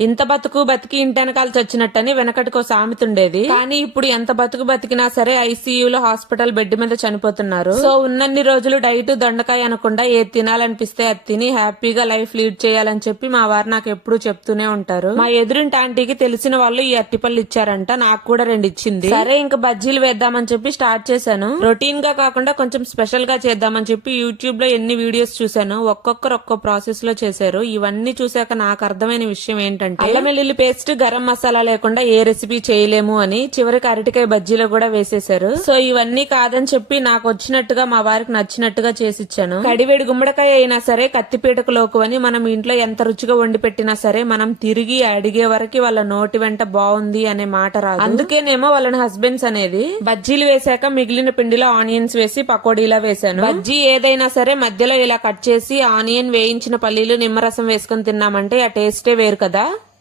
ఇంత బతుకు బతికి ఇంటెనకాల చచ్చినట్టని వెనకటికో సామెతుండేది. కానీ ఇప్పుడు ఎంత బతుకు బతికినా సరే ఐసీయూలో హాస్పిటల్ బెడ్ మీద చనిపోతున్నారు. సో ఉన్నన్ని రోజులు డైట్ దొండకాయ అనకుండా ఏది తినాలనిపిస్తే అది తిని హ్యాపీగా లైఫ్ లీడ్ చేయాలని చెప్పి మా వారు నాకు ఎప్పుడు చెప్తూనే ఉంటారు. మా ఎదురింటి ఆంటీకి తెలిసిన వాళ్ళు ఈ అట్టిపళ్ళు ఇచ్చారంట. నాకు కూడా రెండు ఇచ్చింది. సరే ఇంకా బజ్జీలు వేద్దామని చెప్పి స్టార్ట్ చేశాను. రొటీన్గా కాకుండా కొంచెం స్పెషల్గా చేద్దామని చెప్పి యూట్యూబ్లో ఎన్ని వీడియోస్ చూశాను ఒక్కొక్కరు ఒక్కో ప్రాసెస్లో చేశారు. ఇవన్నీ చూశాక నాకు అర్థమైన విషయం ఏంటంటే అల్లం వెల్లుల్లి పేస్ట్ గరం మసాలా లేకుండా ఏ రెసిపీ చేయలేము అని చివరికి అరటికాయ బజ్జీలో కూడా వేసేశారు. సో ఇవన్నీ కాదని చెప్పి నాకు వచ్చినట్టుగా మా వారికి నచ్చినట్టుగా చేసిచ్చాను కడివేడి గుమ్మడికాయ అయినా సరే కత్తిపీటకు లోకు అని మనం ఇంట్లో ఎంత రుచిగా వండి పెట్టినా సరే మనం తిరిగి అడిగే వరకు వాళ్ళ నోటి వెంట బాగుంది అనే మాట రాదు. అందుకేనేమో వాళ్ళని హస్బెండ్స్ అనేది బజ్జీలు వేసాక మిగిలిన పిండిలో ఆనియన్స్ వేసి పకోడీలా వేశాను. బజ్జీ ఏదైనా సరే మధ్యలో ఇలా కట్ చేసి ఆనియన్ వేయించిన పల్లీలు నిమ్మరసం వేసుకొని తిన్నామంటే ఆ టేస్టే వేరు కదా.